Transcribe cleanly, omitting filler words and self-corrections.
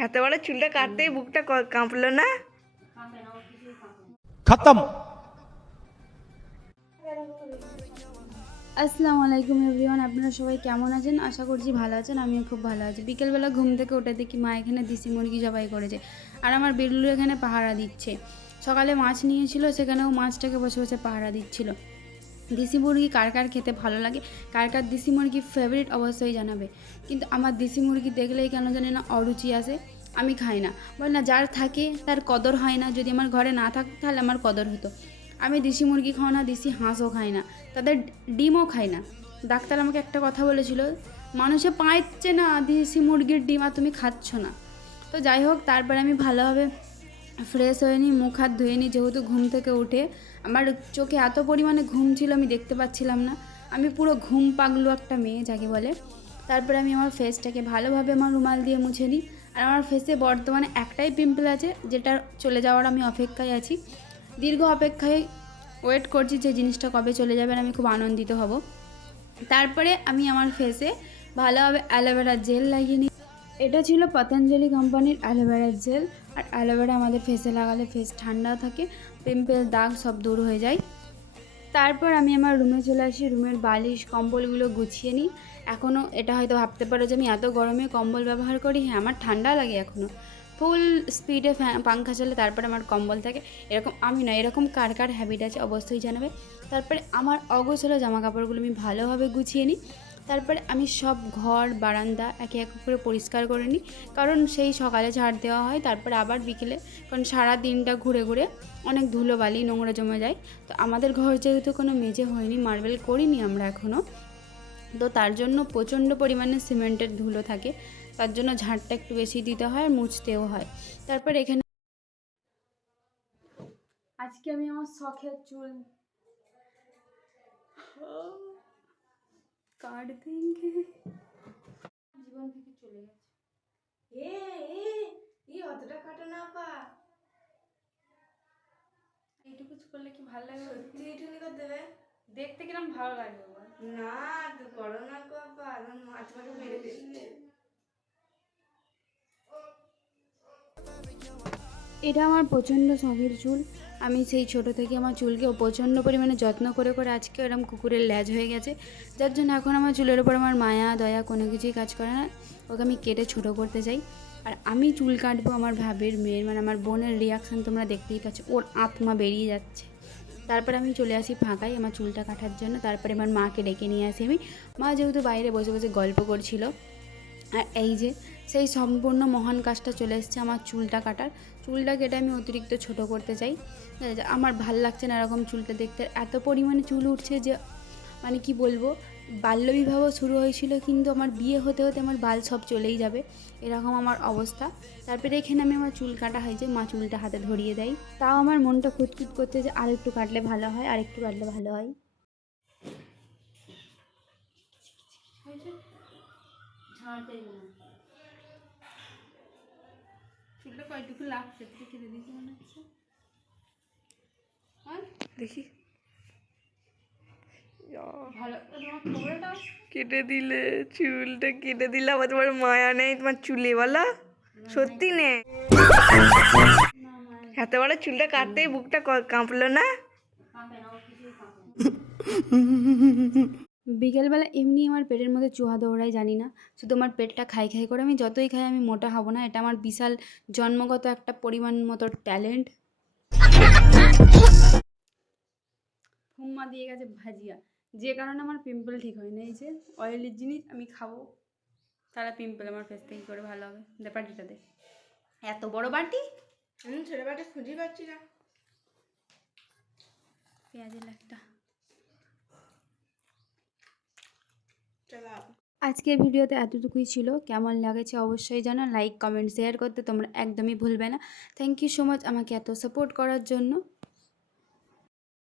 এত বড় চুলটা কাটতেই বুকটা কাঁপলো না? खत्म। আসসালামু আলাইকুম এভরিওয়ান, আপনারা সবাই কেমন আছেন? আশা করছি ভালো আছেন। আমিও খুব ভালো আছি। বিকেলবেলা ঘুম থেকে উঠে দেখি মা এখানে দেশি মুরগি জবাই করেছে, আর আমার বিড়ুলু এখানে পাহারা দিচ্ছে। সকালে মাছ নিয়েছিল, সেখানেও মাছটাকে বসে বসে পাহারা দিচ্ছিল। দেশি মুরগি কার কার খেতে ভালো লাগে, কার কার দেশি মুরগি ফেভারিট অবশ্যই জানাবে। কিন্তু আমার দেশি মুরগি দেখলেই কেন জানি না অরুচি আসে, আমি খাই না। বল না, যার থাকে তার কদর হয় না। যদি আমার ঘরে না থাকতো তাহলে আমার কদর হতো। আমি দেশি মুরগি খাও না, দেশি হাঁসও খাই না, তাদের ডিমও খাই না। ডাক্তার আমাকে একটা কথা বলেছিল, মানুষে পাইচ্ছে না দেশি মুরগির ডিম আর তুমি খাচ্ছ না। তো যাই হোক, তারপরে আমি ভালোভাবে ফ্রেশ হয়ে নিই, মুখ হাত ধুয়ে নিই। যেহেতু ঘুম থেকে উঠে আমার চোখে এত পরিমাণে ঘুম ছিল, আমি দেখতে পাচ্ছিলাম না। আমি পুরো ঘুম পাগলু একটা মেয়ে যাকে বলে। তারপরে আমি আমার ফেসটাকে ভালোভাবে আমার রুমাল দিয়ে মুছে নিই। আর আমার ফেসে বর্তমানে একটাই পিম্পল আছে, যেটা চলে যাওয়ার আমি অপেক্ষায় আছি। দীর্ঘ অপেক্ষায় ওয়েট করছি যে জিনিসটা কবে চলে যাবে, আর আমি খুব আনন্দিত হব। তারপরে আমি আমার ফেসে ভালোভাবে অ্যালোভেরা জেল লাগিয়ে নিই। এটা ছিল পতঞ্জলি কোম্পানির অ্যালোভেরা জেল। আর অ্যালোভেরা আমাদের ফেসে লাগালে ফেস ঠান্ডা থাকে, পিম্পল দাগ সব দূর হয়ে যায়। তারপর আমি আমার রুমে চলে আসি, রুমের বালিশ কম্বলগুলো গুছিয়ে নিই। এখনও এটা হয়তো ভাবতে পারো যে আমি এত গরমে কম্বল ব্যবহার করি। হ্যাঁ, আমার ঠান্ডা লাগে এখনও। ফুল স্পিডে পাংখা চলে, তারপরে আমার কম্বল থাকে। এরকম আমি না, এরকম কার কার হ্যাবিট আছে অবশ্যই জানাবে। তারপরে আমার অগোছালো জামা কাপড়গুলো আমি ভালোভাবে গুছিয়ে নিই। তারপরে আমি সব ঘর বারান্দা একে এক করে পরিষ্কার করে নিই, কারণ সেই সকালে ঝাড় দেওয়া হয়, তারপরে আবার বিকেলে, কারণ সারা দিনটা ঘুরে ঘুরে অনেক ধুলোবালি নোংরা জমে যায়। তো আমাদের ঘর যেহেতু কোনো মেঝে হয়নি, মার্বেল করিনি আমরা এখনও, তো তার জন্য প্রচণ্ড পরিমাণে সিমেন্টের ধুলো থাকে। তার জন্য ঝাড়টা একটু বেশি দিতে হয়, আর মুছতেও হয়। তারপর এখানে আজকে আমি আমার শখের চুল কাট দেंगे, জীবন থেকে চলে গেছে। এ এ ই অতটা কাটো না পা। এইটুকু করলে কি ভালো লাগে? সত্যি এইটুকুনি করে দেবে? দেখতে কিরম ভালো লাগবে বল? না, তুই করো না গো আপা, এখন মাছ মাকে মেরে ফেলবে। এটা আমার প্রচণ্ড শখের চুল। আমি সেই ছোট থেকে আমার চুলকেও প্রচণ্ড পরিমাণে যত্ন করে করে আজকে এরকম কুকুরের ল্যাজ হয়ে গেছে, যার জন্য এখন আমার চুলের উপর আমার মায়া দয়া কোনো কিছুই কাজ করে না। ওকে আমি কেটে ছোট করতে চাই। আর আমি চুল কাটবো আমার ভাবির মেয়ের, মানে আমার বোনের রিয়াকশান তোমরা দেখতেই পাচ্ছ, ওর আত্মা বেরিয়ে যাচ্ছে। তারপরে আমি চলে আসি ফাঁকায় আমার চুলটা কাটার জন্য। তারপরে আমার মাকে ডেকে নিয়ে আসি আমি। মা যেহেতু বাইরে বসে বসে গল্প করছিল, আর এই যে সেই সম্পূর্ণ মহান কাজটা চলে এসেছে আমার চুলটা কাটার। চুলটা কেটে আমি অতিরিক্ত ছোট করতে চাই। আমার ভাল লাগছে না এরকম চুলটা দেখতে, এত পরিমাণে চুল উঠছে যে মানে কি বলবো। বাল্যবিবাহ শুরু হয়েছিল, কিন্তু আমার বিয়ে হতে হতে আমার বাল সব চলেই যাবে, এরকম আমার অবস্থা। তারপরে এখানে আমি আমার চুল কাটা হয় যে মা চুলটা হাতে ধরিয়ে দেয়, তাও আমার মনটা খুঁতখুত করতে যে আরেকটু কাটলে ভালো হয়, আরেকটু কাটলে ভালো হয়। চুলটা কয়টুকু লাগছে, তুই কেটে দিয়েছি মনে হচ্ছে। হ্যাঁ দেখি, ভালো, তোমার খবরটা কেটে দিলে, চুলটা কেটে দিলে। আবার তোমার মায়া নেই তোমার চুলে, বলো? সত্যি নেই? এত বড় চুলটা কাটতেই বুকটা কাঁপলো না? বিকেলবেলা এমনি আমার পেটের মধ্যে চুহা দৌড়ায়, জানি না, শুধু আমার পেটটা খাই খাই করে। আমি যতই খাই আমি মোটা হব না, এটা আমার বিশাল জন্মগত একটা পরিমাণ মতো ট্যালেন্ট। ফুম্মা দিয়ে গেছে ভাজিয়া, যে কারণে আমার পিম্পল ঠিক হয় না। এই যে অয়েলের জিনিস আমি খাবো, তাহলে পিম্পল আমার ফেস থেকে করে ভালো হবে। দে বাটিটা দে, এত বড় বাটি। ছেলে বাটা খুঁজে পাচ্ছি না। পেঁয়াজের একটা। চলো। আজকের ভিডিওতে এতটুকুই ছিল। কেমন লাগেছে অবশ্যই জানা, লাইক কমেন্ট শেয়ার করতে তোমরা একদমই ভুলবে না। থ্যাংক ইউ সো মাচ আমাকে এত সাপোর্ট করার জন্য।